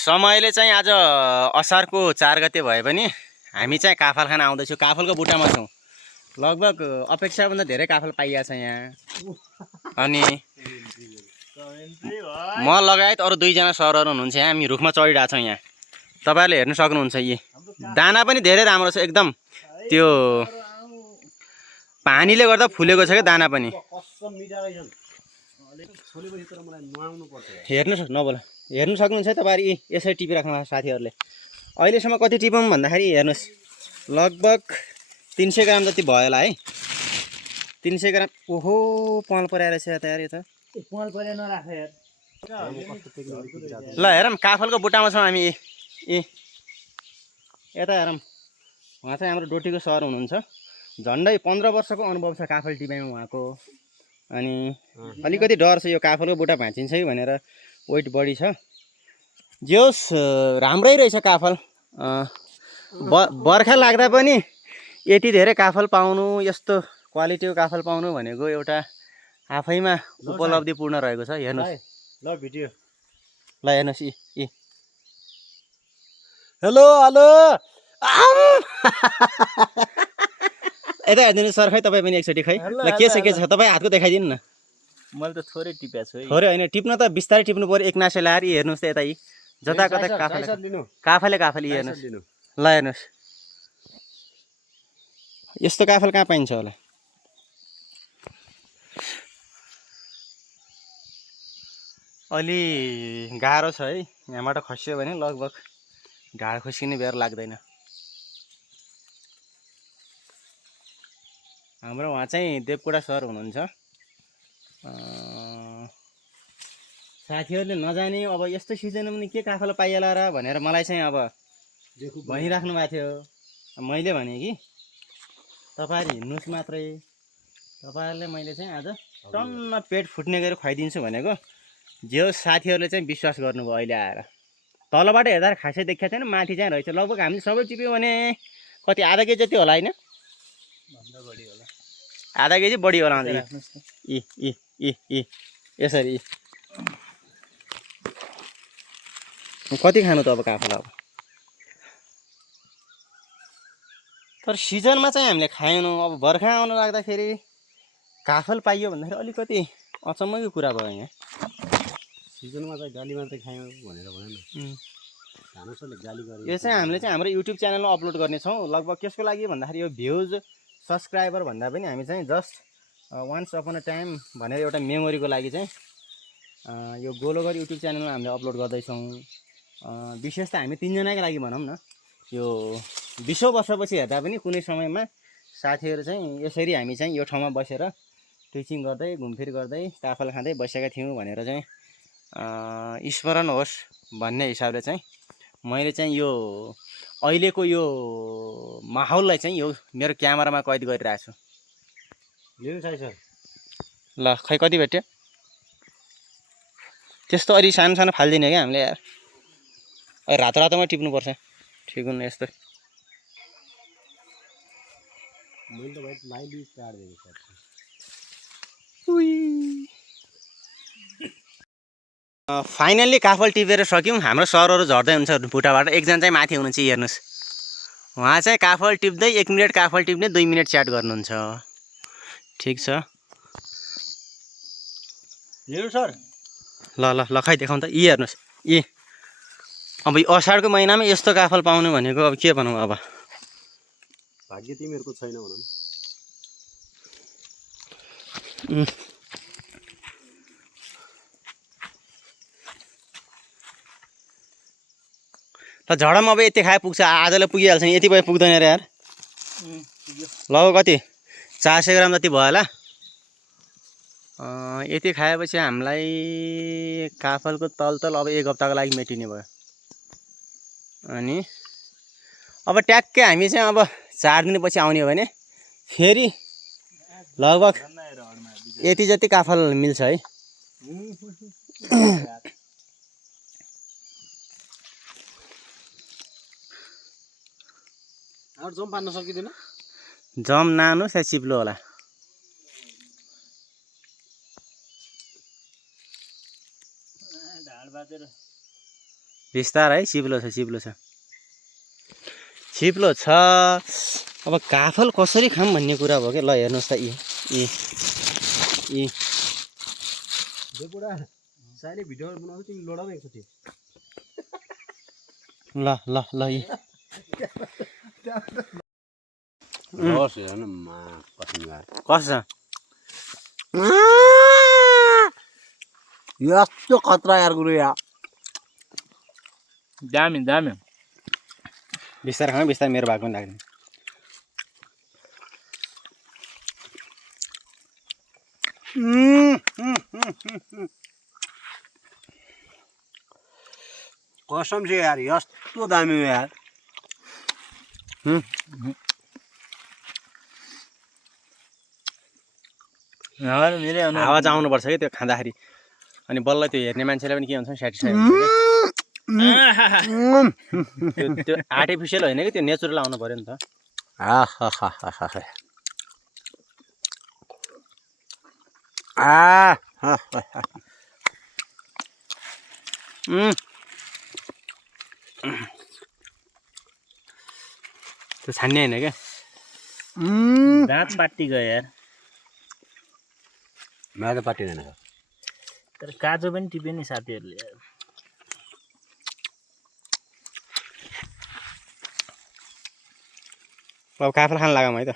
समयले चाहिँ आज असारको 4 गते भए पनि हामी चाहिँ काफल खान आउँदैछौँ। काफलको बुट्टामा छौँ। लगभग अपेक्षाभन्दा धेरै काफल पाइएको छ यहाँ। अनि म लगायत अरू 2 जना सरहरू हुनुहुन्छ यहाँ। हामी रुखमा चढिरहेको छौँ यहाँ। तपाईँहरूले हेर्न सक्नुहुन्छ। यी दाना पनि धेरै राम्रो छ एकदम। त्यो पानीले गर्दा फुलेको छ क्या दाना पनि। हेर्नु सक्नुहुन्छ तपाईँहरू। यसरी टिपिराख्नु भएको साथीहरूले। अहिलेसम्म कति टिपौँ भन्दाखेरि हेर्नुहोस्, लगभग 300 ग्राम जति भयो होला है। 300 ग्राम। ओहो, पल पराएर छ यता यार। यो त पल परे नराख यार। ल हेरौँ, काफलको बुट्टामा छौँ हामी। यता हेरौँ, उहाँ चाहिँ हाम्रो डोटीको सर हुनुहुन्छ। झन्डै 15 वर्षको अनुभव छ काफल टिपाइमा उहाँको। अनि अलिकति डर छ यो काफलको बुट्टा भाँचिन्छ कि भनेर, वेट बढी छ। जे होस्, राम्रै रहेछ काफल। बर्खा लाग्दा पनि यति धेरै काफल पाउनु, यस्तो क्वालिटीको काफल पाउनु भनेको एउटा आफैमा उपलब्धिपूर्ण रहेको छ। हेर्नुहोस् ल भिडियो। ल हेर्नुहोस्। Hello hello. यता हेरिदिनु सर, खै तपाईँ पनि एकचोटि खै। ल के छ तपाईँ हातको देखाइदिनु न। मैले त थोरै टिपेको छु है। थोरै होइन, टिप्न त बिस्तारै टिप्नु पर्यो। एक नासे लाएर हेर्नुहोस् त यता। जता कता काफले हेर्नुहोस्। ल हेर्नुहोस्, यस्तो काफल कहाँ पाइन्छ होला। अलि गाह्रो छ है। यहाँबाट खस्यो भने लगभग ढाड खस्किने बेर लाग्दैन। हाम्रो उहाँ चाहिँ देवकोटा सर हुनुहुन्छ। साथीहरूले नजाने अब यस्तो सिजनमा पनि के काफल पाइएला र भनेर मलाई चाहिँ अब भनिराख्नु भएको थियो। मैले भने कि तपाईँहरू हिँड्नुहोस् मात्रै, तपाईँहरूले मैले चाहिँ आज टन्न पेट फुट्ने गरी खुवाइदिन्छु भनेको। जे होस्, साथीहरूले चाहिँ विश्वास गर्नुभयो। अहिले आएर तलबाट हेर्दा खासै देखिएको थिएन, माथि चाहिँ रहेछ। लगभग हामीले सबै टिप्यौँ भने कति आधा केजी जति होला होइन? आधा केजी बढी होला। यसरी कति खानु त अब काफल। अब तर सिजनमा चाहिँ हामीले खाएनौँ। अब बर्खा आउन लाग्दाखेरि काफल पाइयो भन्दाखेरि अलिकति अचम्मको कुरा भयो यहाँ। सिजनमा चाहिँ गाली मात्रै खायौँ भनेर भएन। यो चाहिँ हामीले चाहिँ हाम्रो युट्युब च्यानलमा अपलोड गर्नेछौँ। लगभग कसको लागि भन्दाखेरि यो भ्युज सब्सक्राइबर भन्दा पनि हामी चाहिँ just once upon a time भनेर एउटा मेमोरीको लागि चाहिँ यो गोलोगर युट्युब च्यानलमा हामीले अपलोड गर्दैछौँ। विशेष त हामी 3 जनाकै लागि भनौँ न। यो 20 वर्षपछि हेर्दा पनि कुनै समयमा साथीहरू चाहिँ यसरी हामी चाहिँ यो ठाउँमा बसेर टिचिङ गर्दै घुमफिर गर्दै काफल खाँदै बसेका थियौँ भनेर चाहिँ स्मरण होस् भन्ने हिसाबले चाहिँ मैले चाहिँ यो अहिलेको यो माहौललाई चाहिँ यो मेरो क्यामेरामा कैद गरिरहेको छु। लिनु छ सर। ल खै कति भेट्यो। त्यस्तो अलि सानो सानो फाल्दिने क्या हामीले यार। रातो रातोमा टिप्नुपर्छ। ठिक हुन्न यस्तो। फाइनल्ली काफल टिपेर सक्यौँ। हाम्रो सरहरू झर्दै हुन्छ बुट्टाबाट। एकजना चाहिँ माथि हुनुहुन्छ, हेर्नुहोस्। उहाँ चाहिँ काफल टिप्दै 1 मिनट काफल टिप्ने 2 मिनट च्याट गर्नुहुन्छ। ठिक छ। हेर्नु सर। ल खै देखाउँ त। हेर्नुहोस्। अब यो असारको महिनामा यस्तो काफल पाउनु भनेको अब के भनौँ। अब भाग्य तिमीहरूको छैन भनौँ। ल झडम अब यति खाए पुग्छ। आजलाई पुगिहाल्छ। यति भए पुग्दैन रे यार। ल कति 400 ग्राम जति भयो होला। यति खाएपछि हामीलाई काफलको तल अब 1 हप्ताको लागि मेटिने भयो। अनि अब ट्याक्कै हामी चाहिँ अब 4 दिनपछि आउने हो भने फेरि लगभग यति जति काफल मिल्छ है। अरू जम पार्न सकिँदैन जम नानो सायद चिप्लो होला ढाड बाँचेर बिस्तार है चिप्लो छ चिप्लो छ अब काफल कसरी खाम भन्ने कुरा भयो के ल हेर्नुहोस् त यी बुढा साइले भिडियो बनाउँछु तिमी लोडाऊ एकचोटि ल ल ल यी कसो छ यस्तो खतरा यार गुरु यार दामी दामी बिस्तार खानु बिस्तार मेरो भाग पनि लाग्दैन कसम से यार यस्तो दामी हो यार मेरै आवाज आउनुपर्छ कि त्यो खाँदाखेरि अनि बल्ल त्यो हेर्ने मान्छेलाई पनि के हुन्छ स्याटिस्फाई हुन्छ त्यो आर्टिफिसियल होइन कि त्यो नेचुरल आउनु पर्यो नि त त्यो छान्ने होइन क्या दाँत पाटी गयो यार मलाई त पाटिँदैन तर काजु पनि टिप्यो नि साथीहरूले यार अब काफल खान लगाऊँ है त